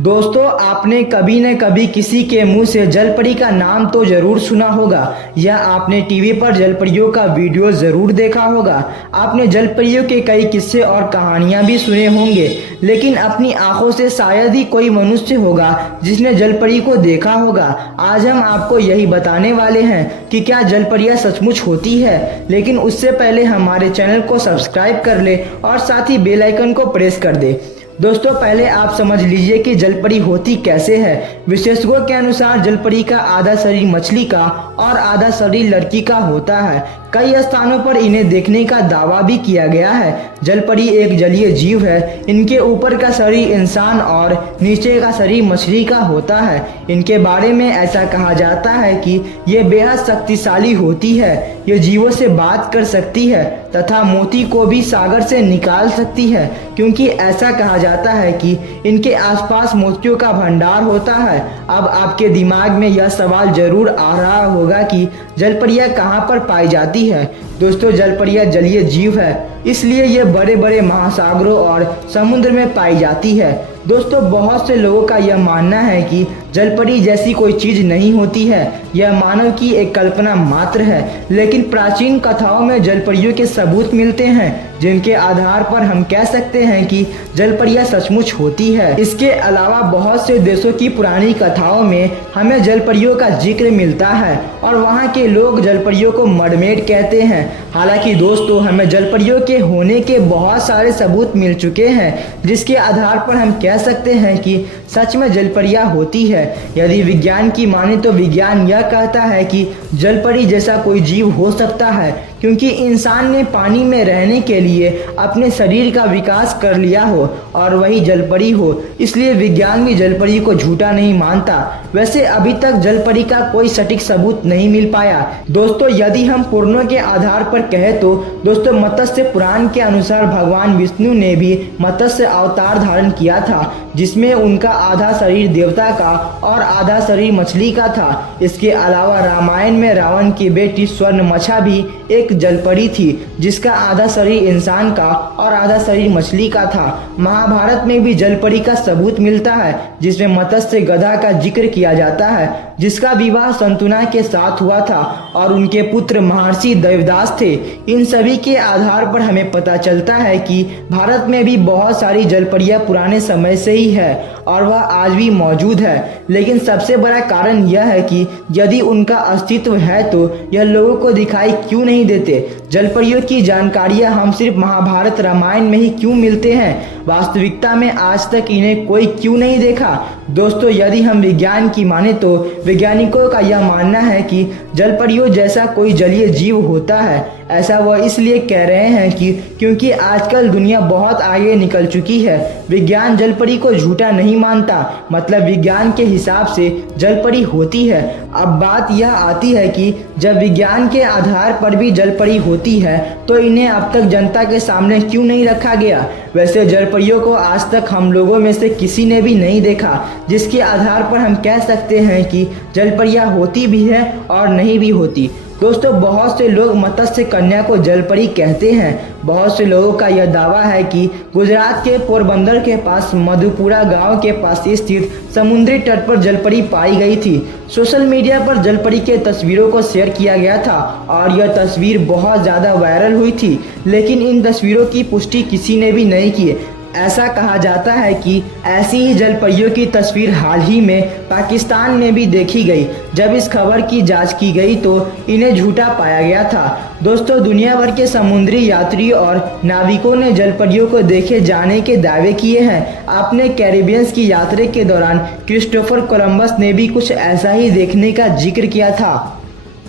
दोस्तों, आपने कभी न कभी किसी के मुंह से जलपरी का नाम तो जरूर सुना होगा या आपने टीवी पर जलपरियों का वीडियो जरूर देखा होगा। आपने जलपरियों के कई किस्से और कहानियां भी सुने होंगे, लेकिन अपनी आंखों से शायद ही कोई मनुष्य होगा जिसने जलपरी को देखा होगा। आज हम आपको यही बताने वाले हैं कि क्या जलपरियां सचमुच होती है। लेकिन उससे पहले हमारे चैनल को सब्सक्राइब कर ले और साथ ही बेल आइकन को प्रेस कर दे। दोस्तों, पहले आप समझ लीजिए कि जलपरी होती कैसे है। विशेषज्ञों के अनुसार जलपरी का आधा शरीर मछली का और आधा शरीर लड़की का होता है। कई स्थानों पर इन्हें देखने का दावा भी किया गया है। जलपरी एक जलीय जीव है। इनके ऊपर का शरीर इंसान और नीचे का शरीर मछली का होता है। इनके बारे में ऐसा कहा जाता है कि ये बेहद शक्तिशाली होती है। ये जीवों से बात कर सकती है तथा मोती को भी सागर से निकाल सकती है, क्योंकि ऐसा कहा जाता है कि इनके आसपास मोतियों का भंडार होता है। अब आपके दिमाग में यह सवाल जरूर आ रहा होगा कि जलपरियां कहाँ पर पाई जाती है। दोस्तों, जलपरियां जलीय जीव है, इसलिए ये बड़े बड़े महासागरों और समुद्र में पाई जाती है। दोस्तों, बहुत से लोगों का यह मानना है कि जलपरी जैसी कोई चीज नहीं होती है, यह मानव की एक कल्पना मात्र है। लेकिन प्राचीन कथाओं में जलपरियों के सबूत मिलते हैं, जिनके आधार पर हम कह सकते हैं कि जलपरियां सचमुच होती है। इसके अलावा बहुत से देशों की पुरानी कथाओं में हमें जलपरियों का जिक्र मिलता है और वहाँ के लोग जलपरियों को मरमेड कहते हैं। हालांकि दोस्तों, हमें जलपरियों के होने के बहुत सारे सबूत मिल चुके हैं, जिसके आधार पर हम कह सकते हैं कि सच में जलपरियां होती है। यदि विज्ञान की माने तो विज्ञान यह कहता है कि जलपरी जैसा कोई जीव हो सकता है, क्योंकि इंसान ने पानी में रहने के लिए अपने शरीर का विकास कर लिया हो और वही जलपरी हो। इसलिए विज्ञान भी जलपरी को झूठा नहीं मानता। वैसे अभी तक जलपरी का कोई सटीक सबूत नहीं मिल पाया। दोस्तों, यदि हम पुराणों के आधार पर कहें तो दोस्तों, मत्स्य पुराण के अनुसार भगवान विष्णु ने भी मत्स्य अवतार धारण किया था, जिसमें उनका आधा शरीर देवता का और आधा शरीर मछली का था। इसके अलावा रामायण में रावण की बेटी स्वर्णमछा भी एक जलपरी थी, जिसका आधा शरीर इंसान का और आधा शरीर मछली का था। महाभारत में भी जलपरी का सबूत मिलता है, जिसमें मत्स्य गधा का जिक्र किया जाता है, जिसका विवाह शंतनुना के साथ हुआ था और उनके पुत्र महर्षि देवदास थे। इन सभी के आधार पर हमें पता चलता है कि भारत में भी बहुत सारी जलपरियां पुराने समय से ही है और वह आज भी मौजूद है। लेकिन सबसे बड़ा कारण यह है कि यदि उनका अस्तित्व है तो यह लोगों को दिखाई क्यों नहीं देते। जलपरियों की जानकारियां हम सिर्फ महाभारत रामायण में ही क्यों मिलते हैं। वास्तविकता में आज तक इन्हें कोई क्यों नहीं देखा। दोस्तों, यदि हम विज्ञान की माने तो वैज्ञानिकों का यह मानना है कि जलपरियों जैसा कोई जलीय जीव होता है। ऐसा वह इसलिए कह रहे हैं कि क्योंकि आजकल दुनिया बहुत आगे निकल चुकी है। विज्ञान जलपरी को झूठा नहीं मानता, मतलब विज्ञान के हिसाब से जलपरी होती है। अब बात यह आती है कि जब विज्ञान के आधार पर भी जलपरी होती है तो इन्हें अब तक जनता के सामने क्यों नहीं रखा गया। वैसे जलपरियों को आज तक हम लोगों में से किसी ने भी नहीं देखा, जिसके आधार पर हम कह सकते हैं कि जलपरियां होती भी है और नहीं भी होती। दोस्तों, बहुत से लोग मत्स्य कन्या को जलपरी कहते हैं। बहुत से लोगों का यह दावा है कि गुजरात के पोरबंदर के पास मधुपुरा गांव के पास स्थित समुद्री तट पर जलपरी पाई गई थी। सोशल मीडिया पर जलपरी के तस्वीरों को शेयर किया गया था और यह तस्वीर बहुत ज़्यादा वायरल हुई थी, लेकिन इन तस्वीरों की पुष्टि किसी ने भी नहीं की। ऐसा कहा जाता है कि ऐसी ही जलपरियों की तस्वीर हाल ही में पाकिस्तान में भी देखी गई। जब इस खबर की जांच की गई तो इन्हें झूठा पाया गया था। दोस्तों, दुनिया भर के समुद्री यात्रियों और नाविकों ने जलपरियों को देखे जाने के दावे किए हैं। अपने कैरिबियंस की यात्रा के दौरान क्रिस्टोफर कोलंबस ने भी कुछ ऐसा ही देखने का जिक्र किया था।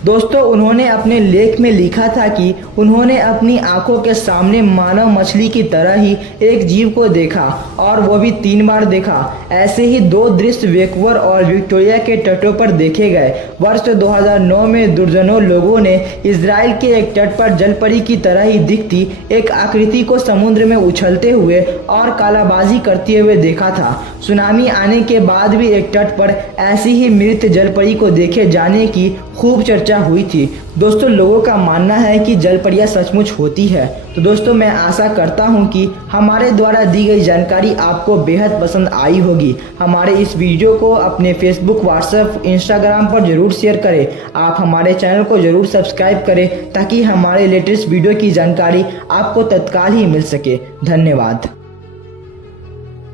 दोस्तों, उन्होंने अपने लेख में लिखा था कि उन्होंने अपनी आंखों के सामने मानव मछली की तरह ही एक जीव को देखा और वो भी 3 बार देखा। ऐसे ही 2 दृश्य वैंकूवर और विक्टोरिया के तटों पर देखे गए। वर्ष 2009 में दर्जनों लोगों ने इजराइल के एक तट पर जलपरी की तरह ही दिखती एक आकृति को समुद्र में उछलते हुए और कालाबाजी करते हुए देखा था। सुनामी आने के बाद भी एक तट पर ऐसी ही मृत जलपरी को देखे जाने की खूब चर्चा चर्चा हुई थी। दोस्तों लोगों का मानना है कि जलपरियां सचमुच होती है। तो दोस्तों मैं आशा करता हूं कि हमारे द्वारा दी गई जानकारी आपको बेहद पसंद आई होगी। हमारे इस वीडियो को अपने फेसबुक, व्हाट्सएप, इंस्टाग्राम पर जरूर शेयर करें। आप हमारे चैनल को जरूर सब्सक्राइब करें ताकि हमारे लेटेस्ट वीडियो की जानकारी आपको तत्काल ही मिल सके। धन्यवाद।